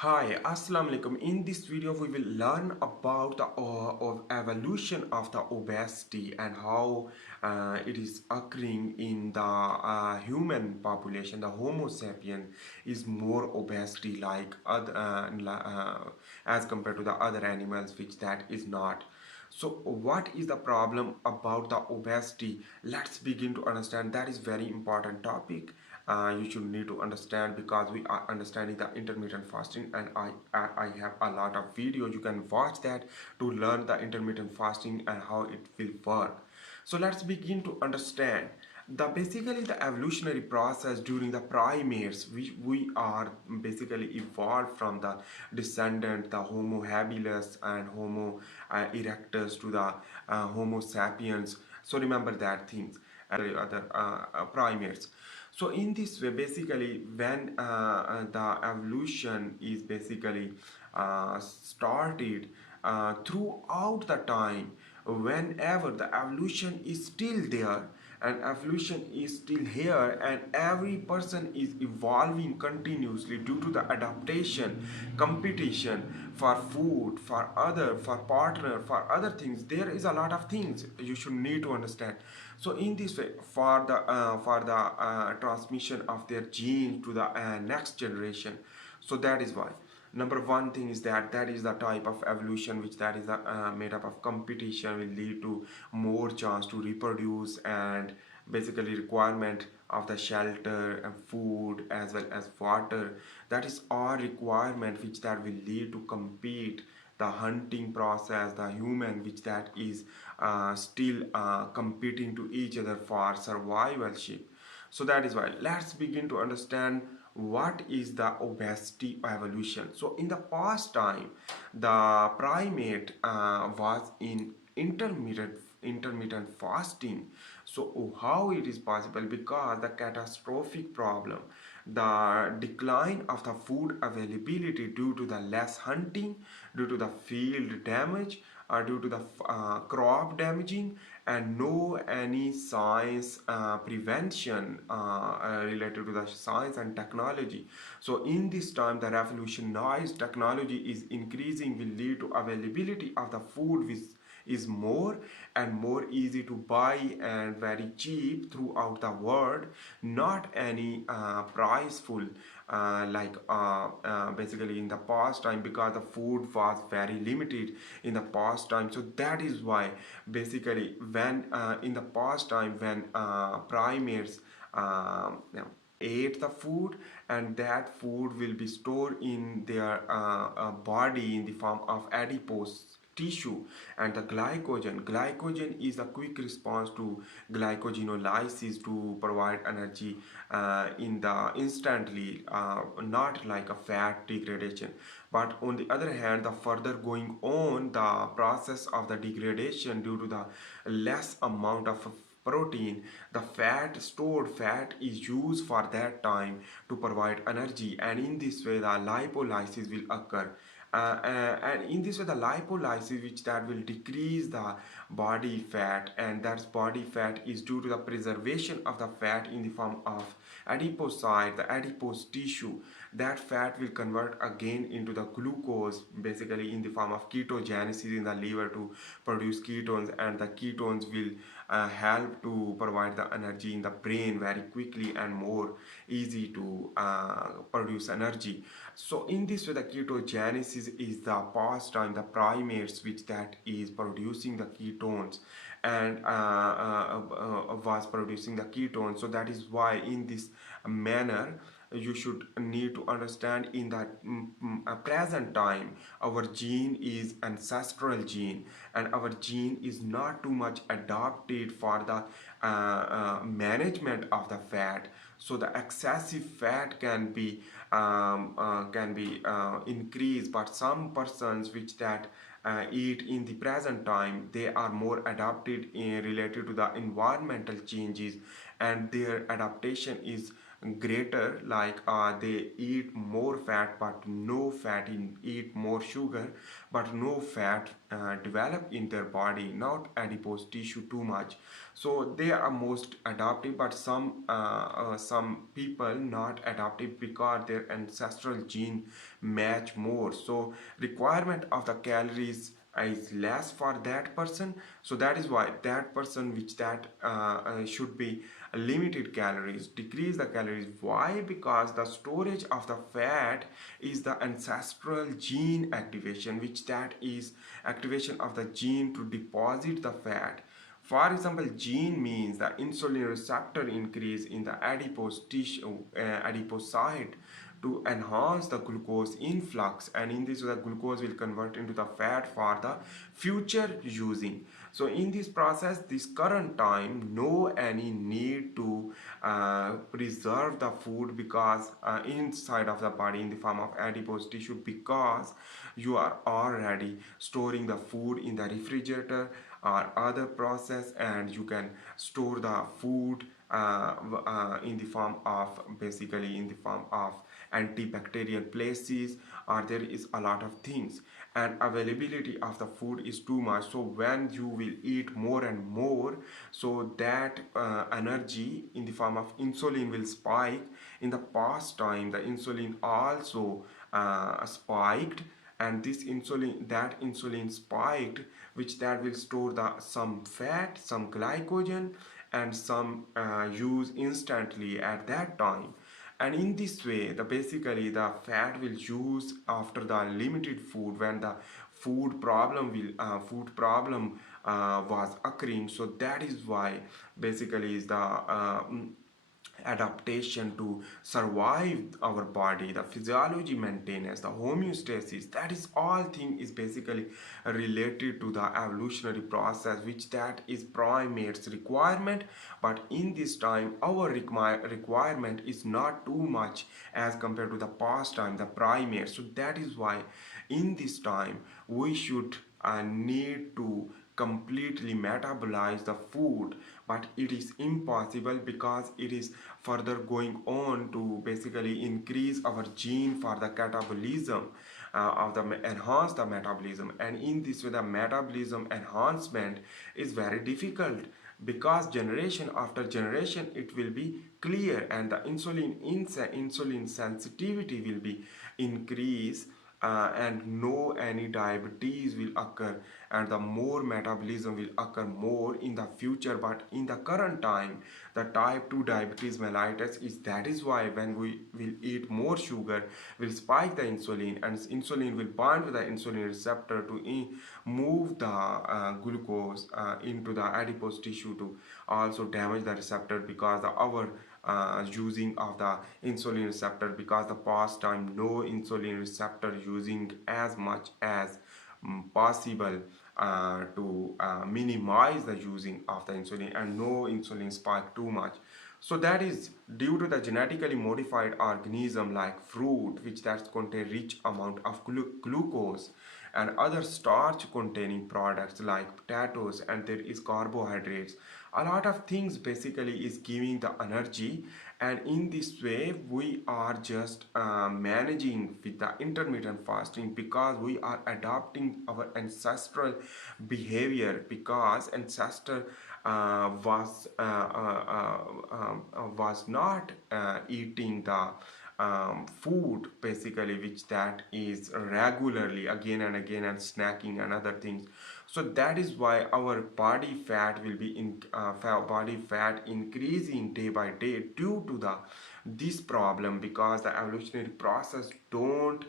Hi, Assalamu alaikum. In this video, we will learn about the evolution of the obesity and how it is occurring in the human population. The Homo sapien is more obesity like as compared to the other animals, which that is not. So, what is the problem about the obesity? Let's begin to understand. That is very important topic. You should need to understand because we are understanding the intermittent fasting, and I have a lot of videos you can watch that to learn the intermittent fasting and how it will work. So let's begin to understand the basically the evolutionary process during the primates. We are basically evolved from the descendant, the Homo habilis and Homo erectus to the Homo sapiens. So remember that things and other primates. So in this way, basically, when the evolution is basically started throughout the time, whenever the evolution is still there and evolution is still here, and every person is evolving continuously due to the adaptation, competition for food, for partner, for other things. There is a lot of things you should need to understand. So in this way, for the transmission of their gene to the next generation. So that is why number one thing is that is the type of evolution which that is made up of competition will lead to more chance to reproduce, and basically requirement of the shelter and food as well as water. That is all requirement which that will lead to compete the hunting process, the human which that is still competing to each other for survivalship. So that is why let's begin to understand what is the obesity evolution. So in the past time, the primate was in intermittent fasting. So how it is possible? Because the catastrophic problem, the decline of the food availability due to the less hunting, due to the field damage, or due to the crop damaging, and no any science prevention related to the science and technology. So in this time, the revolutionized technology is increasing will lead to availability of the food which is more and more easy to buy and very cheap throughout the world, not any priceful basically in the past time, because the food was very limited in the past time. So that is why basically when in the past time when primates ate the food, and that food will be stored in their body in the form of adipose tissue. And the glycogen is a quick response to glycogenolysis to provide energy in the instantly, not like a fat degradation. But on the other hand, the further going on the process of the degradation due to the less amount of protein, the stored fat is used for that time to provide energy, and in this way the lipolysis will occur. And in this way the lipolysis which that will decrease the body fat, and that body fat is due to the preservation of the fat in the form of adipocyte, the adipose tissue. That fat will convert again into the glucose, basically in the form of ketogenesis in the liver to produce ketones, and the ketones will help to provide the energy in the brain very quickly and more easy to produce energy. So in this way the ketogenesis is the pastime, the primates which that is producing the ketones, and was producing the ketones. So that is why in this manner you should need to understand in that present time our gene is ancestral gene, and our gene is not too much adapted for the management of the fat. So the excessive fat can be increased, but some persons which that eat in the present time, they are more adapted in related to the environmental changes, and their adaptation is greater, like they eat more fat but no fat, in eat more sugar but no fat develop in their body, not adipose tissue too much. So they are most adaptive, but some people not adaptive because their ancestral gene match more, so requirement of the calories is less for that person. So that is why that person which that should be limited calories, decrease the calories. Why? Because the storage of the fat is the ancestral gene activation, which that is activation of the gene to deposit the fat. For example, gene means the insulin receptor increase in the adipose tissue, adipocyte, to enhance the glucose influx, and in this way the glucose will convert into the fat for the future using. So in this process, this current time no any need to preserve the food, because inside of the body in the form of adipose tissue, because you are already storing the food in the refrigerator or other process, and you can store the food in the form of, basically in the form of antibacterial places, or there is a lot of things, and availability of the food is too much. So when you will eat more and more, so that energy in the form of insulin will spike. In the past time the insulin also spiked, and this insulin, that insulin spiked, which that will store the some fat, some glycogen, and some use instantly at that time. And in this way the basically the fat will use after the limited food, when the food problem was occurring. So that is why basically is the adaptation to survive our body, the physiology maintenance, the homeostasis, that is all thing is basically related to the evolutionary process, which that is primates requirement. But in this time our requirement is not too much as compared to the past time, the primates. So that is why in this time we should need to completely metabolize the food, but it is impossible because it is further going on to basically increase our gene for the catabolism of the enhance the metabolism. And in this way the metabolism enhancement is very difficult, because generation after generation it will be clear, and the insulin sensitivity will be increase, and no any diabetes will occur, and the more metabolism will occur more in the future. But in the current time the type 2 diabetes mellitus is, that is why when we will eat more sugar will spike the insulin, and insulin will bind with the insulin receptor to move the glucose into the adipose tissue to also damage the receptor, because the our using of the insulin receptor, because the past time no insulin receptor using as much as possible to minimize the using of the insulin, and no insulin spike too much. So that is due to the genetically modified organism like fruit, which that contain rich amount of glucose, and other starch containing products like potatoes, and there is carbohydrates. A lot of things basically is giving the energy, and in this way we are just managing with the intermittent fasting, because we are adopting our ancestral behavior, because ancestor was not eating the food basically, which that is regularly again and again, and snacking and other things. So that is why our body fat will be in body fat increasing day by day due to the this problem, because the evolutionary process don't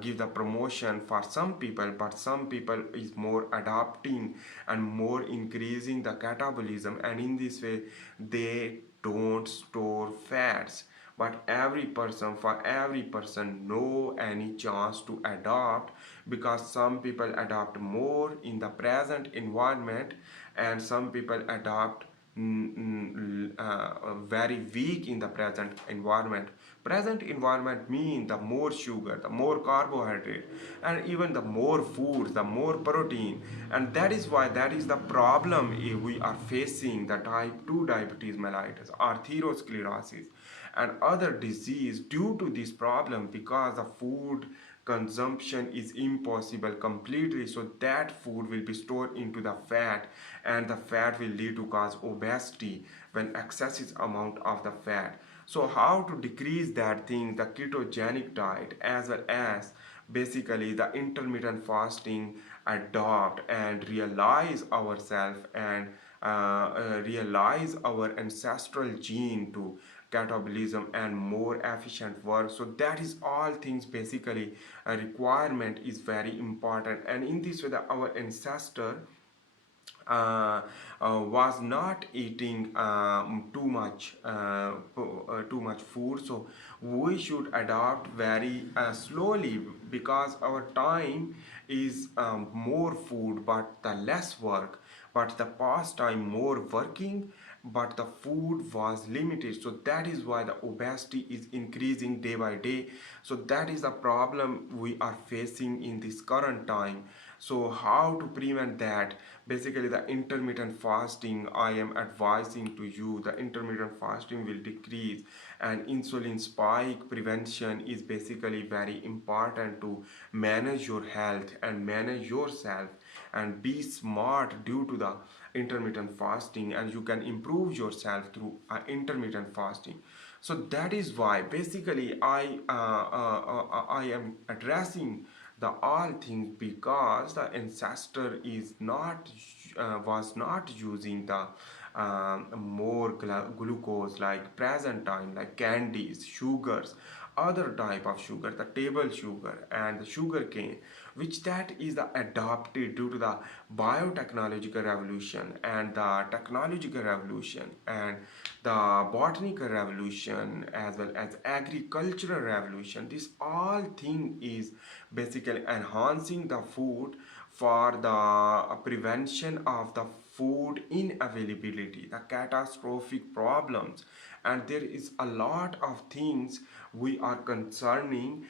give the promotion for some people, but some people is more adapting and more increasing the catabolism, and in this way they don't store fats. But every person, for every person no any chance to adopt, because some people adopt more in the present environment, and some people adopt very weak in the present environment. Present environment mean the more sugar, the more carbohydrate, and even the more food, the more protein. And that is why that is the problem if we are facing the type 2 diabetes mellitus, arteriosclerosis. and other disease due to this problem, because the food consumption is impossible completely, so that food will be stored into the fat, and the fat will lead to cause obesity when excessive amount of the fat. So how to decrease that thing? The ketogenic diet, as well as basically the intermittent fasting, adopt and realize ourselves, and realize our ancestral gene to catabolism and more efficient work. So that is all things, basically a requirement is very important. And in this way, our ancestor uh, was not eating too much food, so we should adopt very slowly, because our time is more food but the less work, but the past time more working, but the food was limited. So that is why the obesity is increasing day by day. So that is the problem we are facing in this current time. So how to prevent that? Basically the intermittent fasting, I am advising to you, the intermittent fasting will decrease, and insulin spike prevention is basically very important to manage your health and manage yourself, and be smart due to the intermittent fasting, and you can improve yourself through intermittent fasting. So that is why basically I am addressing the all things, because the ancestor is not was not using the more glucose like present time, like candies, sugars, other type of sugar, the table sugar and the sugar cane, which that is the adopted due to the biotechnological revolution and the technological revolution and the botanical revolution, as well as agricultural revolution. This all thing is basically enhancing the food for the prevention of the food inavailability, the catastrophic problems. And there is a lot of things we are concerning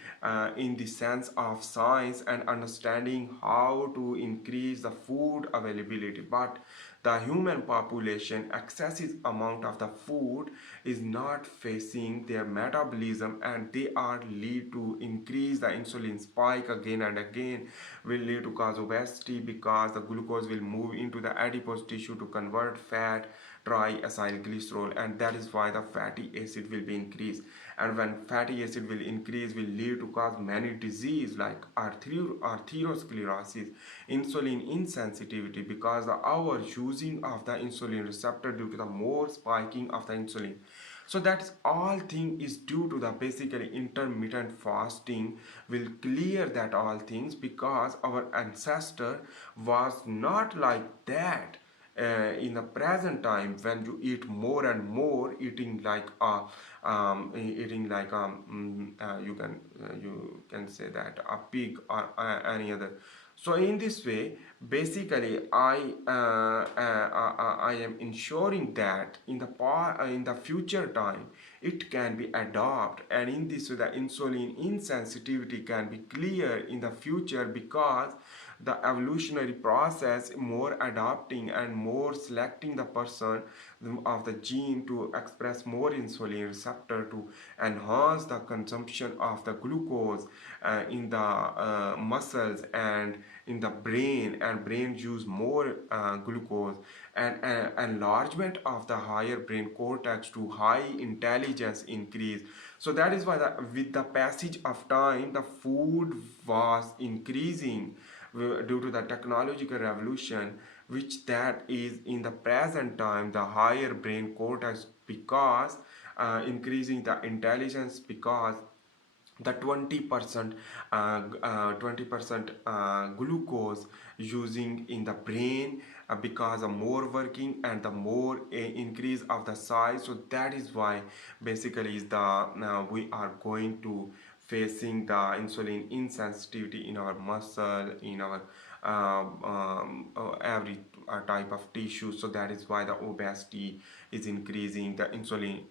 in the sense of science and understanding how to increase the food availability. But the human population excessive amount of the food is not facing their metabolism, and they are lead to increase the insulin spike again and again, will lead to cause obesity, because the glucose will move into the adipose tissue to convert fat triacylglycerol, and that is why the fatty acid will be increased. And when fatty acid will increase, will lead to cause many disease like arteriosclerosis, insulin insensitivity, because our using of the insulin receptor due to the more spiking of the insulin. So that's all thing is due to the basically intermittent fasting will clear that all things, because our ancestor was not like that. In the present time, when you eat more and more, eating like you can say that a pig or any other. So in this way, basically, I am ensuring that in the future time it can be adopted, and in this way the insulin insensitivity can be clear in the future, because the evolutionary process more adapting and more selecting the person of the gene to express more insulin receptor to enhance the consumption of the glucose in the muscles and in the brain, and brain use more glucose, and enlargement of the higher brain cortex to high intelligence increase. So that is why with the passage of time the food was increasing due to the technological revolution, which that is in the present time the higher brain cortex, because increasing the intelligence, because the 20% glucose using in the brain, because of more working and the more increase of the size. So that is why basically is the we are going to facing the insulin insensitivity in our muscle, in our every type of tissue. So that is why the obesity is increasing, the insulin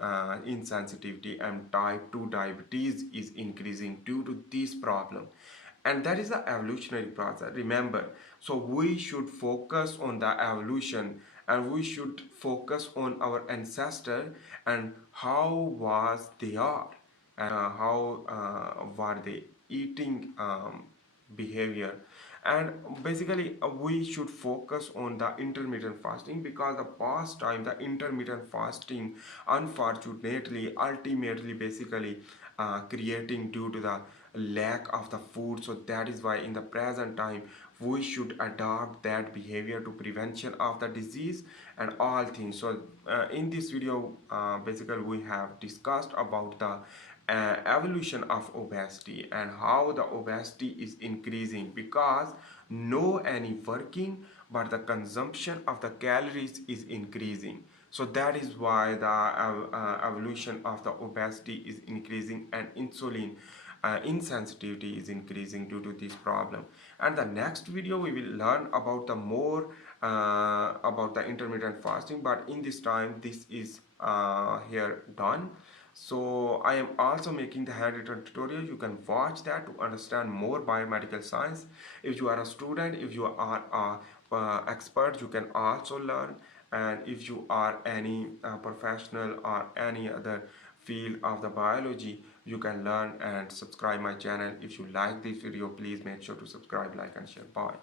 insensitivity and type 2 diabetes is increasing due to this problem. And that is the evolutionary process, remember. So we should focus on the evolution and we should focus on our ancestor and how was they are, how were they eating behavior. And basically we should focus on the intermittent fasting, because the past time the intermittent fasting unfortunately ultimately basically creating due to the lack of the food. So that is why in the present time we should adopt that behavior to prevention of the disease and all things. So in this video basically we have discussed about the evolution of obesity and how the obesity is increasing because no any working but the consumption of the calories is increasing. So that is why the evolution of the obesity is increasing and insulin insensitivity is increasing due to this problem. And the next video we will learn about the more about the intermittent fasting, but in this time this is here done. So I am also making the handwritten tutorial. You can watch that to understand more biomedical science. If you are a student, if you are a expert, you can also learn. And if you are any professional or any other field of the biology, you can learn and subscribe my channel. If you like this video, please make sure to subscribe, like and share. Bye.